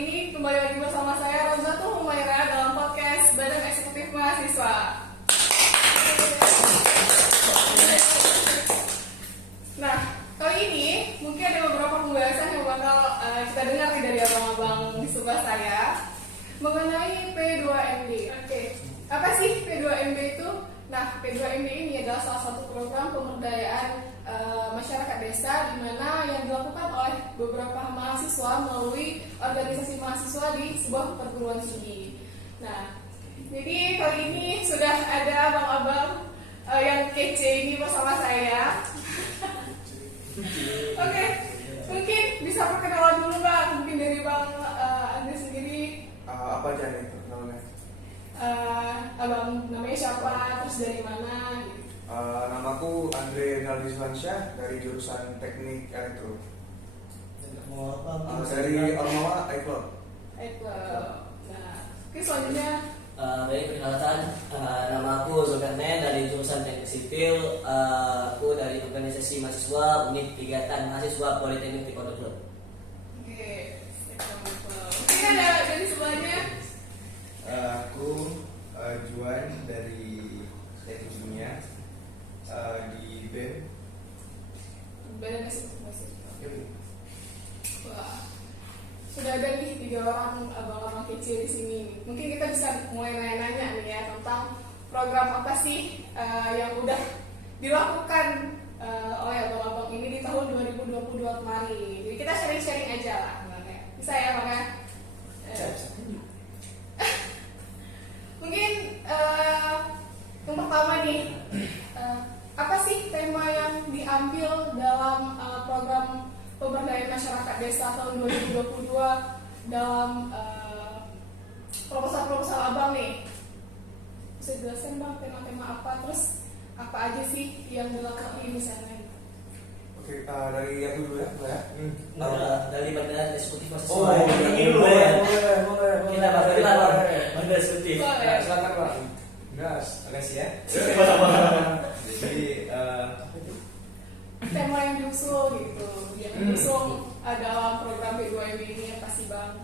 ini kembali lagi bersama saya Rozatul Humaira dalam podcast Badan Eksekutif Mahasiswa. Nah, kali ini mungkin ada beberapa pembahasan yang bakal kita dengar nih dari abang-abang di sebelah saya mengenai P2MD. Oke, apa sih P2MD itu? Nah, P2MD ini adalah salah satu program pemberdayaan masyarakat desa di mana yang dilakukan oleh beberapa mahasiswa melalui organisasi mahasiswa di sebuah perguruan tinggi. Nah, jadi kali ini sudah ada abang-abang yang kece ini bersama saya. Oke, mungkin bisa perkenalan dulu Bang, mungkin dari Bang Anda sendiri. Apa aja nih namanya? Abang namanya siapa, terus dari mana gitu. Namaku Andre Naldiswansyah dari jurusan Teknik Elektro. Dari Ormawa Eiklo. Nah, oke selanjutnya. Baik, perkenalkan, nama aku Zulkarnain dari jurusan Teknik Sipil. Aku dari organisasi mahasiswa unit kegiatan mahasiswa Politeknik di Pondok Gede. Oke, mungkin ada dari sebelahnya. Aku Juan dari Teknik Kimia di BEM. Badan Eksekutif Mahasiswa. Wah, sudah ada nih 3 orang abang-abang kecil di sini. Mungkin kita bisa mulai nanya-nanya nih ya tentang program apa sih yang udah dilakukan oleh abang-abang ini di tahun 2022 kemarin. Jadi kita sharing-sharing aja lah, bisa ya Bang ya? Mungkin yang pertama nih, apa sih tema yang diambil dalam program pemberdayaan masyarakat desa tahun 2022 dalam proposal abang nih? Bisa jelasin Bang tema-tema apa, terus apa aja sih yang dilakukan di sana? Oke, dari aku dulu ya, Dari Badan Eksekutif Mahasiswa. Oh, ini dulu ya. boleh. Kita bakal bilang Badan Eksekutif. Boleh. Silakan Pak. Gas, makasih ya. Jadi Tema yang diusul gitu, yang diusung dalam program P2MD ini apa sih Bang?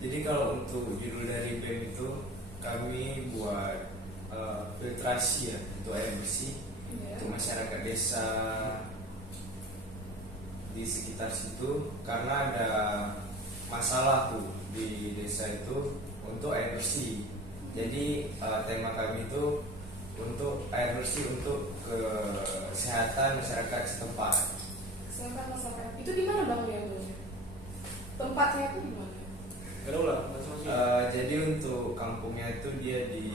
jadi kalau untuk judul dari BEM itu kami buat filtrasi ya untuk air bersih untuk masyarakat desa di sekitar situ, karena ada masalah tuh di desa itu untuk air bersih. Jadi tema kami itu untuk air bersih untuk kesehatan masyarakat setempat. Kesehatan masyarakat itu di mana Bang diambilnya? Tempatnya itu di mana? Jadi untuk kampungnya itu dia di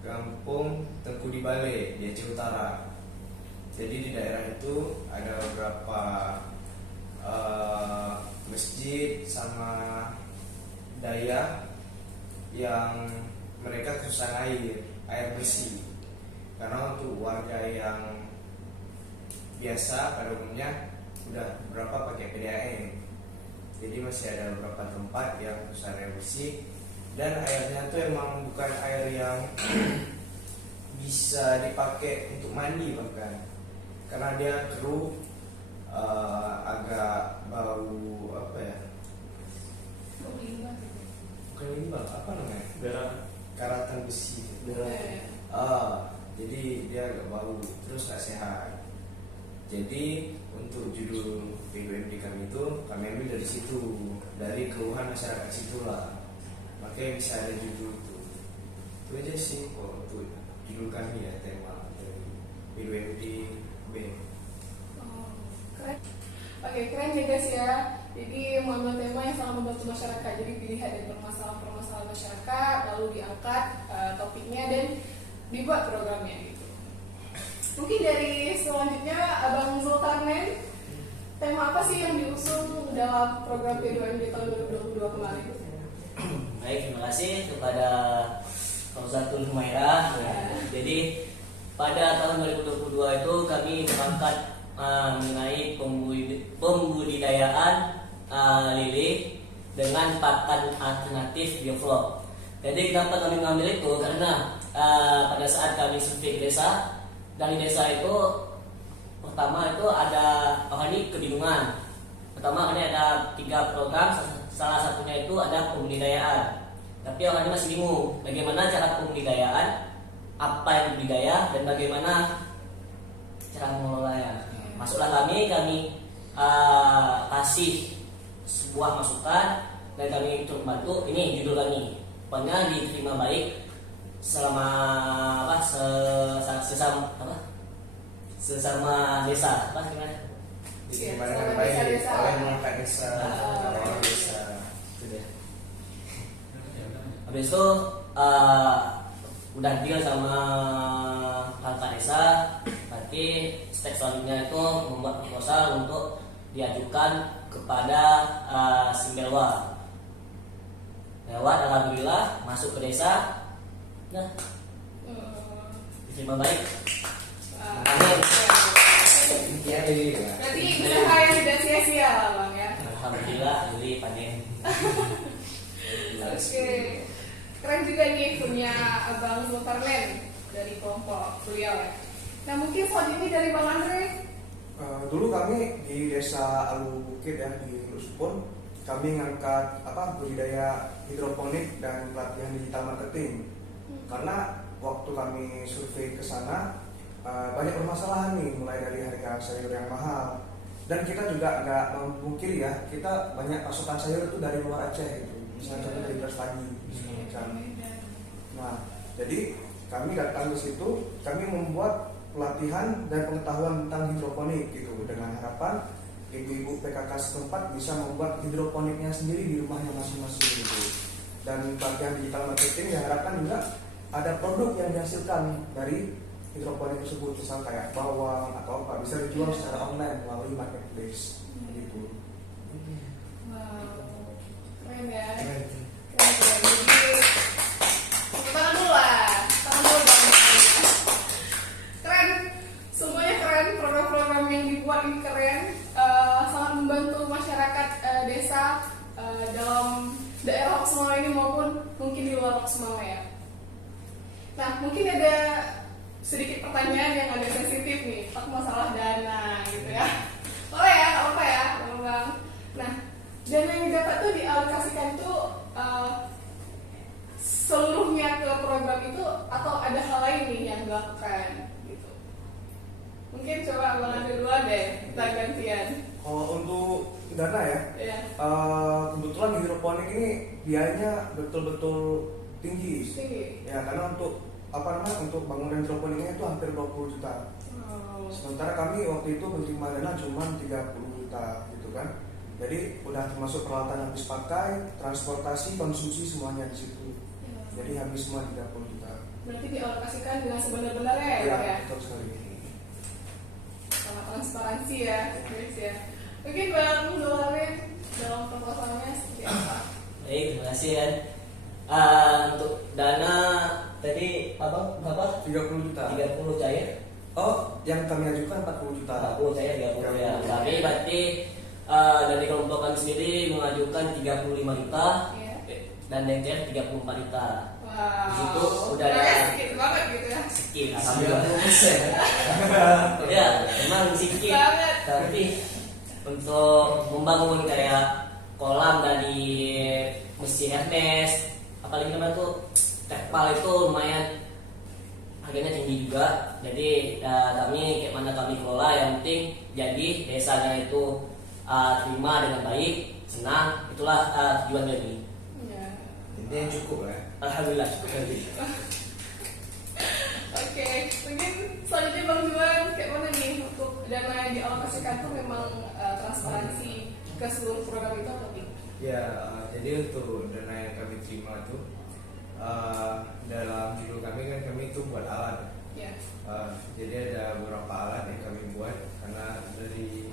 Kampung Tengku di Bale di Aceh Utara. Jadi di daerah itu ada beberapa masjid sama daya yang mereka kesusahan air bersih. Karena untuk warga yang biasa pada umumnya udah beberapa pakai PDAM. Jadi masih ada beberapa tempat yang kesusahan air bersih, dan airnya tuh emang bukan air yang bisa dipakai untuk mandi bahkan, karena dia keruh, agak bau apa ya? Bukan limbah, apa namanya? Karatan besi. Jadi dia agak bau, terus gak sehat. Jadi untuk judul P2MD kami itu kami ambil dari situ, dari keluhan masyarakat situlah, makanya bisa ada judul itu. Itu aja sih kalau untuk judul kami ya, tema dari P2MD B. Keren. Oke, keren ya guys ya. Jadi mengambil tema yang sangat membantu masyarakat. Jadi dilihat dari permasalahan masyarakat, lalu diangkat topiknya dan dibuat programnya gitu. Mungkin dari selanjutnya Abang Zulkarnain, tema apa sih yang diusung dalam program P2MD tahun 2022 kemarin? Baik, terima kasih kepada Rozatul Humaira. Jadi pada tahun 2022 itu kami mengangkat mengenai pembudidayaan lele dengan pakan alternatif bioflok. Jadi kenapa kami mengambil itu? Karena pada saat kami survei ke desa, dari desa itu pertama itu ada ini kebingungan pertama ini ada 3 program, salah satunya itu ada pembudidayaan. Tapi orang ini masih bingung bagaimana cara pembudidayaan, apa yang budidaya dan bagaimana cara mengelolanya. Masuklah kami kasih sebuah masukan dan kami untuk membantu. Ini judul kami, pokoknya diterima baik selama sesama desa gimana? Diterima Iya, dengan sama baik desa-desa. oleh masyarakat desa, orang desa. Itu deh. Habis itu udah deal sama perangkat desa, berarti step selanjutnya itu membuat proposal untuk diajukan kepada Simbelwa. Lewat, alhamdulillah masuk ke desa, nah diterima baik. Ya, jadi Berarti usaha yang tidak sia-sia lah bang ya. Alhamdulillah beli panen. Oke, keren juga nih punya Abang Zulkarnain dari kelompok beliau ya. Nah mungkin selanjutnya dari Bang Andre. Dulu kami di desa Alu Bukit ya di Lusupon, kami ngangkat budidaya hidroponik dan pelatihan digital marketing. Karena waktu kami survei ke sana banyak permasalahan nih, mulai dari harga sayur yang mahal, dan kita juga nggak memungkiri ya, kita banyak pasokan sayur itu dari luar Aceh gitu, misalnya contoh dari Brastagi macam. Nah, jadi kami datang ke situ, kami membuat pelatihan dan pengetahuan tentang hidroponik gitu, dengan harapan ibu-ibu PKK setempat bisa membuat hidroponiknya sendiri di rumahnya masing-masing gitu. Dan pelatihan digital marketing diharapkan juga ada produk yang dihasilkan dari hidroponik tersebut, misal kayak bawang atau apa, bisa dijual secara online melalui marketplace gitu. Wow, keren ya. Keren. Keren. Jadi tepuk tangan dulu lah, tangan dulu bang. Keren, semuanya keren. Program-program yang dibuat ini keren, sangat membantu masyarakat desa dalam daerah Loksmawe ini maupun mungkin di luar Loksmawe ya. Nah mungkin ada sedikit pertanyaan yang agak sensitif nih, masalah dana gitu ya. Boleh ya, nggak apa-apa ya, bang. Nah, dana yang didapat tuh dialokasikan tuh seluruhnya ke program itu atau ada hal lain nih yang dilakukan gitu? Mungkin coba abang ada dulu deh, kita gantian. Kalau untuk dana ya, Ya. kebetulan hidroponik ini biayanya betul-betul tinggi. Tinggi. Ya, karena untuk untuk bangunan hidroponiknya itu hampir 20 juta. Oh. Sementara kami waktu itu menerima dana cuma 30 juta gitu kan. Jadi udah termasuk peralatan habis pakai, transportasi, konsumsi semuanya di situ. Ya. Jadi habis semua 30 juta. Berarti dialokasikan dengan sebenar-benarnya ya, Ya, Bang ya? betul sekali. Sama transparansi ya, guys ya. Mungkin Bang Zulkarnain dalam proposalnya seperti apa? Baik, terima kasih ya. Untuk dana tadi apa berapa? 30 juta. 30 cair. Oh, yang kami ajukan 40 juta. 40 cair 30 ya. Kami berarti dari kelompok kami sendiri mengajukan 35 juta Iya. dan yang cair 34 juta. Wow. Di situ udah ada- Sebenarnya sedikit banget gitu ya. Sedikit, 90%. ya, emang sedikit. Banget. Tapi untuk membangun kayak kolam dari mesin Hermes, apalagi namanya tuh terpal itu lumayan harganya tinggi juga. Jadi kami kayak mana kami kelola, yang penting jadi desanya itu terima dengan baik, senang, itulah tujuan kami. Ya. Intinya cukup lah. Alhamdulillah cukup kami. Oke, mungkin selanjutnya Bang Juan, kayak mana nih untuk dana yang dialokasikan tuh memang transparansi ke seluruh program itu atau tidak? Ya, jadi untuk dana yang kami terima tuh dalam judul kami kan kami itu buat alat. Ya. Jadi ada beberapa alat yang kami buat, karena dari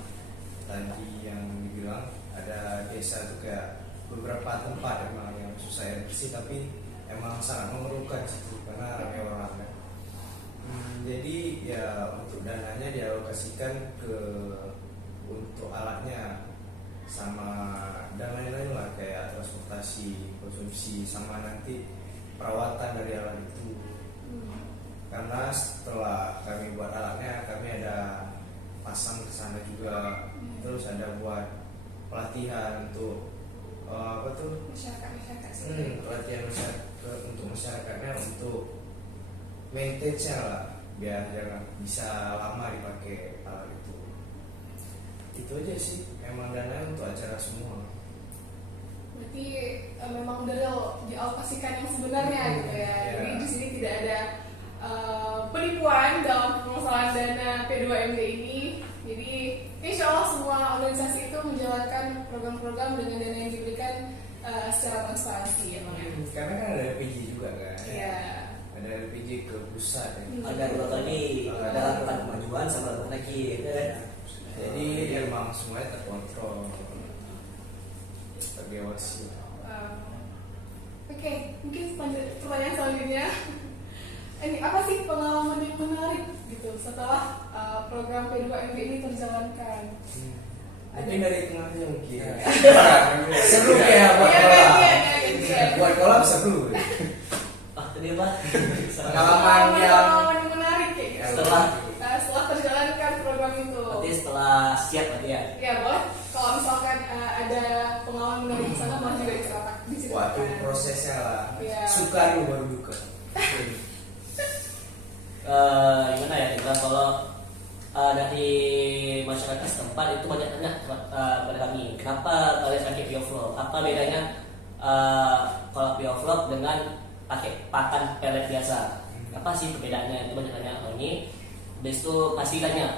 tadi yang dibilang ada desa tuh kayak beberapa tempat emang yang susah air bersih, tapi emang sangat memerlukan situ karena ramai orang kan. Jadi ya untuk dananya dialokasikan untuk alatnya sama dan lain-lain lah, kayak transportasi, konsumsi, sama nanti perawatan dari alat itu. Karena setelah kami buat alatnya, kami ada pasang ke sana juga, terus ada buat pelatihan untuk apa tuh masyarakat sih. pelatihan masyarakat untuk masyarakatnya untuk maintenance-nya lah, biar jangan bisa lama dipakai alat itu aja sih. Emang dananya untuk acara semua. Berarti memang udah dialokasikan yang sebenarnya gitu ya. Jadi di sini tidak ada penipuan dalam permasalahan dana P2MD ini. Jadi insya Allah semua organisasi itu menjalankan program-program dengan dana yang diberikan secara transparansi ya Bang ya. Karena kan ada LPG juga kan. Iya. Ada LPG ke pusat ya. Ada dua kali, ada lakukan kemajuan sama lakukan lagi gitu kan. Jadi emang semuanya terkontrol, terdiawasi. Oke, mungkin pertanyaan selanjutnya. Ini apa sih pengalaman yang menarik gitu setelah program P2MD ini terjalankan? Mungkin dari tengahnya mungkin. Seru ya buat Iya, kolam. gantian. Buat kolam seru. Tadi apa? Pengalaman yang menarik kayak gitu. Setelah terjalankan program itu. berarti setelah siap berarti ya. Ya boleh. Kalau misalkan ada pengalaman menarik di sana, boleh juga diceritakan. waktu prosesnya lah. Iya. Suka lu baru duka. Gimana ya, kita kalau dari masyarakat setempat itu banyak tanya pada kami, kenapa kalian pakai bioflok? Apa bedanya kalau bioflok dengan pakai pakan pelet biasa? Apa sih perbedaannya? Itu banyak tanya ini. Habis itu pasti tanya,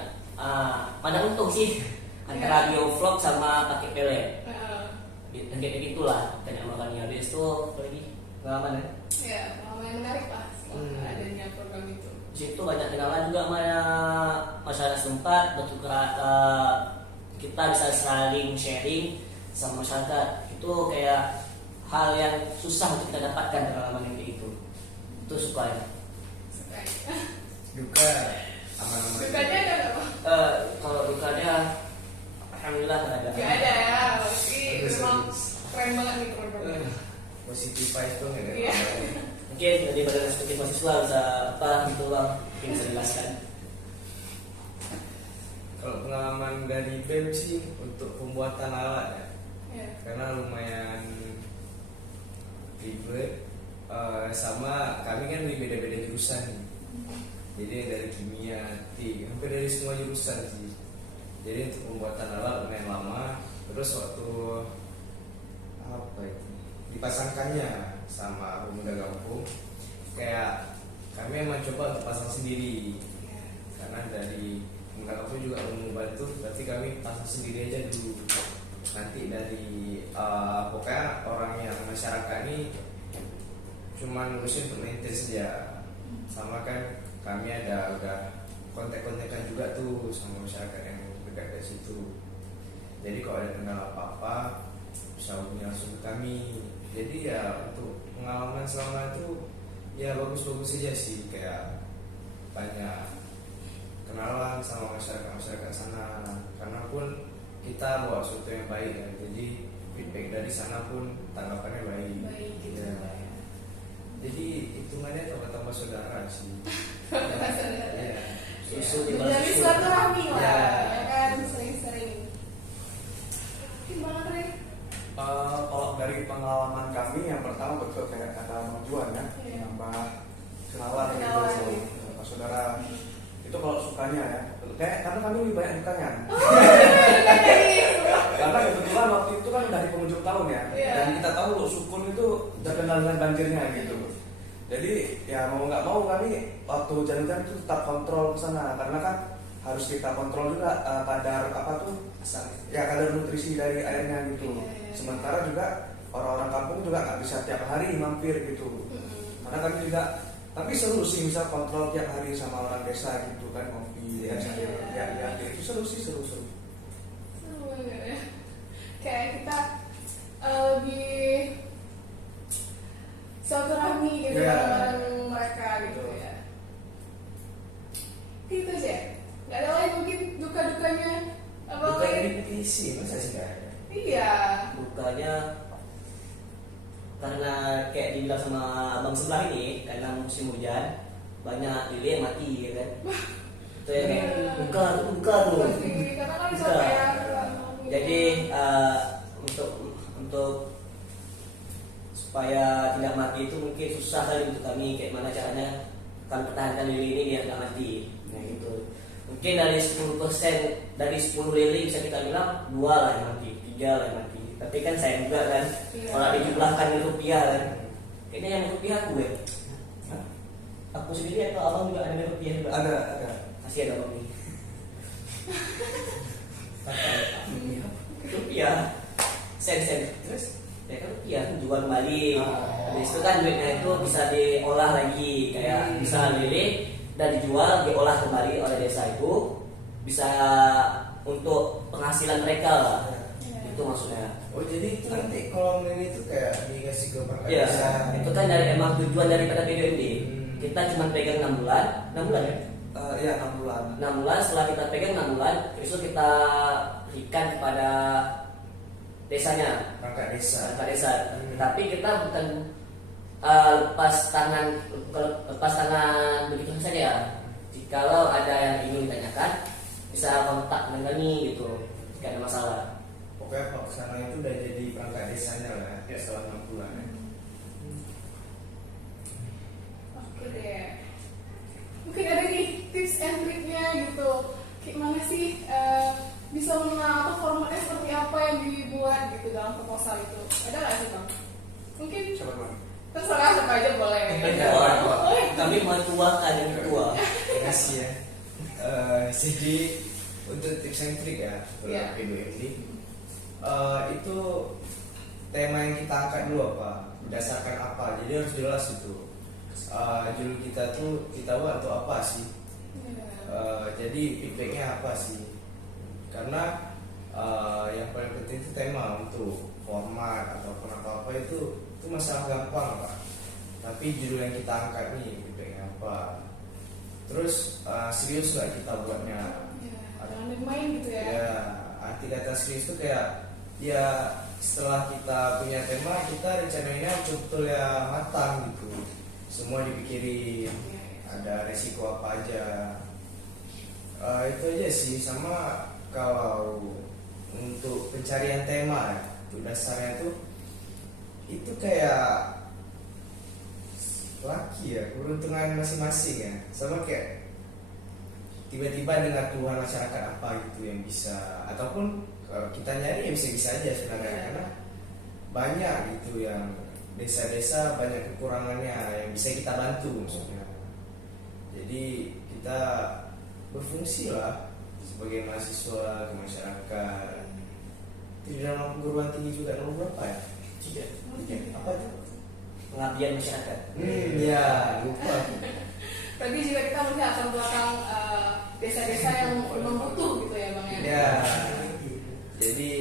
mana untung sih antara bioflok sama pakai pelet? Dan kayak gitulah tanya sama kami. Habis itu apa lagi? Pengalaman ya? Ya, pengalaman yang menarik lah setelah adanya program itu. Di situ banyak kenalan juga sama masyarakat setempat, bertukar kita bisa saling sharing sama masyarakat. Itu kayak hal yang susah untuk kita dapatkan pengalaman yang kayak gitu. Itu suka ya. Duka aman-aman. Dukanya ada nggak Pak? Kalau dukanya alhamdulillah nggak ada. Nggak ada ya, berarti memang keren banget nih programnya. Positif vibes tuh nggak ada. Iya. Mungkin dari badan eksekutif mahasiswa bisa apa gitu bang, mungkin bisa dijelaskan. Kalau pengalaman dari BEM sih untuk pembuatan alat ya, Ya. karena lumayan ribet. Sama kami kan dari beda-beda jurusan nih. Jadi dari kimia, hampir dari semua jurusan sih. Jadi untuk pembuatan alat lumayan lama. Terus waktu apa itu dipasangkannya sama pemuda kampung, kayak kami emang coba untuk pasang sendiri. Karena dari pemuda kampung juga mau membantu, berarti kami pasang sendiri aja dulu. Nanti dari pokoknya orang yang masyarakat ini cuma ngurusin untuk maintenance saja. Sama kan kami ada udah kontak-kontakan juga tuh sama masyarakat yang dekat dari situ. Jadi kalau ada kendala apa-apa bisa hubungi langsung ke kami. Jadi ya untuk pengalaman selama itu ya bagus-bagus aja sih, kayak banyak kenalan sama masyarakat sana. Karena pun kita bawa sesuatu yang baik kan, jadi feedback dari sana pun tanggapannya baik. Baik gitu Ya. Pak ya. Jadi hitungannya tambah-tambah saudara sih. Ya. Susu di Menjadi susu. silaturahmi lah, Ya. ya kan sering-sering. Mungkin banget Rey. Kalau dari pengalaman kami yang pertama betul kayak kata Majuan ya, Iya. nambah kenalan Kenalan, gitu, iya. sama saudara. Itu kalau sukanya ya, kayak karena kami lebih banyak dukanya. Karena kebetulan waktu itu kan dari penghujung tahun ya, Iya. dan kita tahu Luk Sukun itu terkenal dengan banjirnya gitu. Jadi ya mau nggak mau kami waktu hujan-hujan itu tetap kontrol ke sana, karena kan harus kita kontrol juga kadar apa tuh ya kadar nutrisi dari airnya gitu. Iya. Sementara juga orang-orang kampung juga nggak bisa tiap hari mampir gitu. Karena kami juga tapi seru sih bisa kontrol tiap hari sama orang desa gitu kan, ngopi ya sambil ya itu seru sih seru. Seru banget ya. Kayak kita lebih silaturahmi gitu Ya. bareng mereka gitu Betul. ya. Gitu aja. Gak ada lain mungkin duka-dukanya apa Bukan lain? ini petisi, masa sih nggak ada? Iya. Bukanya karena kayak dibilang sama abang sebelah ini, karena musim hujan banyak lele yang mati ya kan. Itu ya kayak buka tuh Pasti, karena kan Buka. sampai ya Jadi untuk supaya tidak mati itu mungkin susah kali untuk kami, kayak mana caranya kami pertahankan lili ini biar nggak mati. Nah gitu. Mungkin dari 10% dari 10 lili bisa kita bilang 2 lah yang mati, 3 lah yang mati. Tapi kan saya juga kan, Iya. kalau dijumlahkan di rupiah kan, kayaknya yang rupiah aku ya. Aku sendiri atau abang juga ada rupiah juga? Ada. Masih ada bang nih. Rupiah, sen terus ya kan rupiah jual kembali. Habis itu kan duitnya itu bisa diolah lagi, kayak bisa lili dan dijual, diolah kembali oleh desa itu, bisa untuk penghasilan mereka lah. Iya. Itu maksudnya. Oh jadi itu nanti kalau ini itu kayak dikasih ke perangkat Iya, desa. itu kan dari emang tujuan daripada PDMD. Hmm. Kita cuma pegang 6 bulan, 6 bulan ya. Ya 6 bulan. 6 bulan, setelah kita pegang 6 bulan, itu kita berikan kepada desanya, Perangkat desa. perangkat desa. Hmm. Tapi kita bukan lepas tangan begitu saja ya. Jikalau ada yang ingin ditanyakan, bisa kontak dengan kami gitu, jika ada masalah. Pokoknya pelaksana itu udah jadi perangkat desanya lah ya, setelah 6 bulan ya. Oke deh. Mungkin ada nih tips and triknya gitu. Gimana sih bisa mengenal atau formatnya seperti apa yang dibuat gitu dalam proposal itu? Ada nggak sih bang? Mungkin Siapa teman? terserah siapa aja boleh. Kami mentuakan yang tua. Terima kasih ya. Jadi untuk tips and trick ya untuk Iya. P2MD itu tema yang kita angkat dulu apa, berdasarkan apa, jadi harus jelas itu. Judul kita tuh kita buat untuk apa sih? Jadi feedbacknya apa sih? Karena yang paling penting itu tema, untuk format ataupun apa-apa itu masalah gampang pak. Tapi judul yang kita angkat nih feedbacknya apa? Terus serius nggak kita buatnya? Jangan main-main gitu ya. Ya, arti kata serius itu kayak ya setelah kita punya tema kita rencanainnya betul ya matang gitu. Semua dipikirin, ada resiko apa aja. Itu aja sih. Sama kalau untuk pencarian tema untuk dasarnya itu kayak laki ya, keberuntungan masing-masing ya. Sama kayak tiba-tiba dengar keluhan masyarakat apa gitu yang bisa, ataupun kalau kita nyari ya bisa-bisa aja sebenarnya, karena banyak gitu yang desa-desa banyak kekurangannya yang bisa kita bantu maksudnya. Jadi kita berfungsi lah sebagai mahasiswa ke masyarakat. Di dalam perguruan tinggi juga nomor berapa ya? 3. Apa itu? Pengabdian masyarakat. Ya lupa. Tadi juga kita melihat latar belakang desa-desa yang membutuh gitu ya bang ya. Ya. Jadi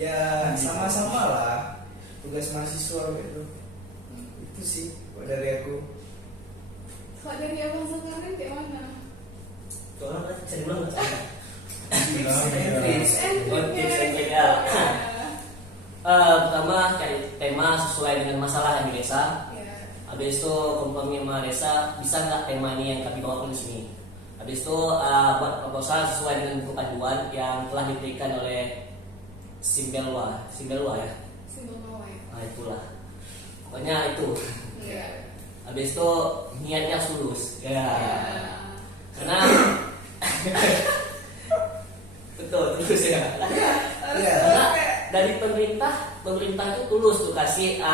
ya sama-sama lah tugas mahasiswa gitu. Itu sih dari aku. Kalau dari abang Zulkarnain kayak mana? Soalnya kan saya bilang nggak salah. Tips and Oh, tips and trick, ya. Pertama cari tema sesuai dengan masalah yang di desa. Ya. Habis itu kompromi sama desa, bisa nggak tema ini yang kami bawakan di sini. Habis itu buat proposal sesuai dengan buku panduan yang telah diberikan oleh Simbelwa ya. Simbol bawah ya. Nah itulah. Pokoknya itu. Iya. Habis itu niatnya harus tulus. Ya. Karena betul tulus ya. Iya. Karena dari pemerintah itu tulus tuh kasih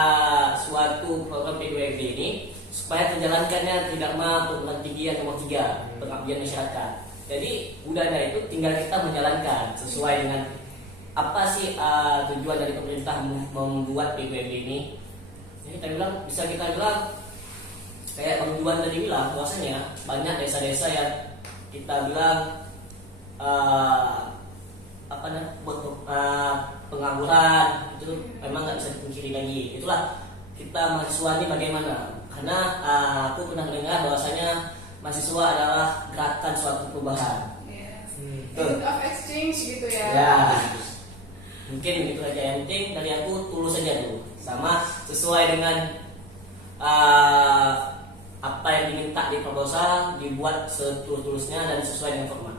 suatu program P2MD ini supaya terjalankannya tidak mau perguruan tinggi yang nomor 3, pengabdian masyarakat. Jadi udah ada itu, tinggal kita menjalankan sesuai dengan apa sih tujuan dari pemerintah membuat P2MD ini. Jadi kita bilang kayak Bang Juan tadi bilang, bahwasanya banyak desa-desa yang kita bilang pengangguran itu memang nggak bisa dipungkiri lagi. Itulah kita mahasiswa ini bagaimana? Karena aku pernah mendengar bahwasanya mahasiswa adalah gerakan suatu perubahan. Yes. Betul. Unit of exchange gitu ya. Ya, mungkin itu aja. Yang penting dari aku tulus saja dulu, sama sesuai dengan apa yang diminta di proposal dibuat setulus-tulusnya dan sesuai dengan format.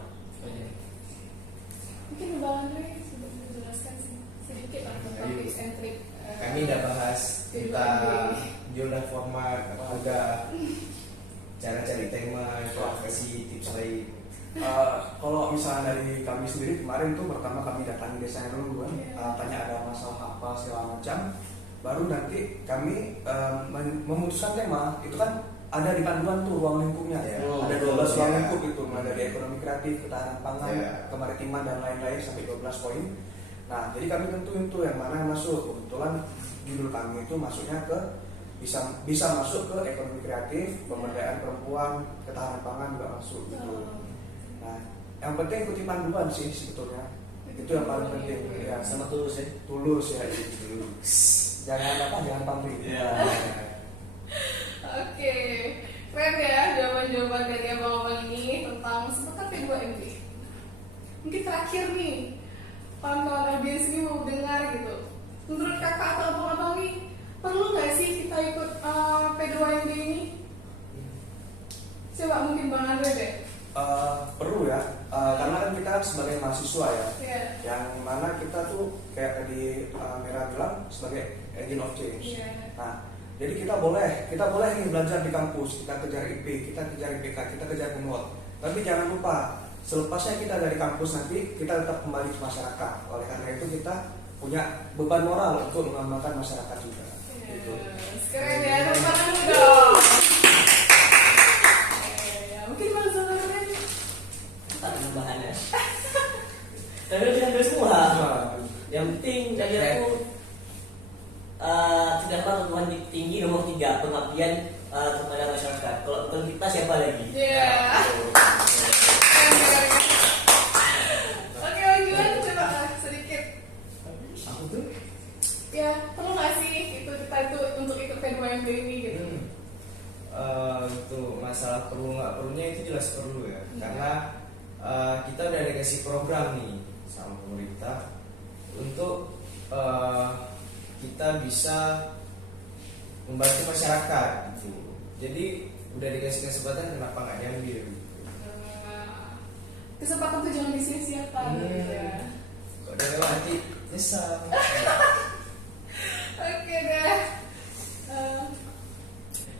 Mungkin Bang Andre sudah menjelaskan. sedikit lah tentang Ayo. tips and trick. Kami udah bahas tentang jurnal format, juga cara cari tema, juga kasih tips lain. Kalau misalnya dari kami sendiri kemarin tuh pertama kami datangi desanya dulu kan, tanya ada masalah apa segala macam, baru nanti kami memutuskan tema. Itu kan ada di panduan tuh ruang lingkupnya, Ya. ada 12 ruang Ya. lingkup itu, mulai dari ekonomi kreatif, ketahanan pangan, Ya. kemaritiman dan lain-lain sampai 12 poin. Nah, jadi kami tentuin tuh yang mana yang masuk. Kebetulan judul kami itu masuknya ke bisa masuk ke ekonomi kreatif, pemberdayaan perempuan, ketahanan pangan juga masuk gitu. Nah, yang penting ikuti panduan sih sebetulnya. Itu yang paling penting ya. Sama tulus ya. Tulus ya itu. Jangan pamrih. Oke, keren ya jawaban-jawaban dari abang-abang ini tentang seputar P2MD. Mungkin terakhir nih, kawan-kawan audiens ini mau dengar gitu. Menurut kakak atau abang-abang nih, perlu nggak sih kita ikut P2MD ini? Coba mungkin Bang Andre deh. Perlu ya, karena kan kita sebagai mahasiswa ya, Iya. yang mana kita tuh kayak tadi Mira bilang sebagai agent of change. Iya. Nah, jadi kita boleh nih belajar di kampus, kita kejar IP, kita kejar IPK, kita kejar UNWOT. Tapi jangan lupa, selepasnya kita dari kampus nanti kita tetap kembali ke masyarakat. Oleh karena itu kita punya beban moral untuk mengamalkan masyarakat juga. Gitu. Keren ya, tepuk tangan dulu dong. Ya, mungkin Bang Zulkarnain. Tak ada tambahannya. Tapi udah bilang semua. Yang penting dari aku tidak perlu tinggi nomor 3 pengabdian kepada masyarakat. Kalau bukan kita siapa lagi? Iya. Keren, keren. Oke, Bang Juan, coba sedikit. Aku tuh Ya, perlu nggak sih itu kita itu untuk ikut P2MD ini gitu? untuk masalah perlu nggak perlunya itu jelas perlu ya, karena kita udah dikasih program nih sama pemerintah untuk kita bisa membantu masyarakat gitu. Jadi udah dikasih kesempatan, kenapa nggak diambil? Kesempatan tuh jangan disia-siakan gitu ya. Kok udah lewati nyesal. Oke deh.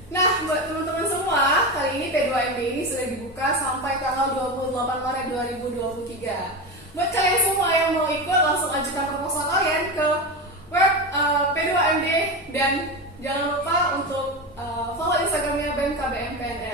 Nah, buat teman-teman semua, kali ini P2MD ini sudah dibuka sampai tanggal 28 Maret 2023. Buat kalian semua yang mau ikut, langsung ajukan proposal kalian ke web P2MD dan jangan lupa untuk follow Instagramnya BEM KBM PNS.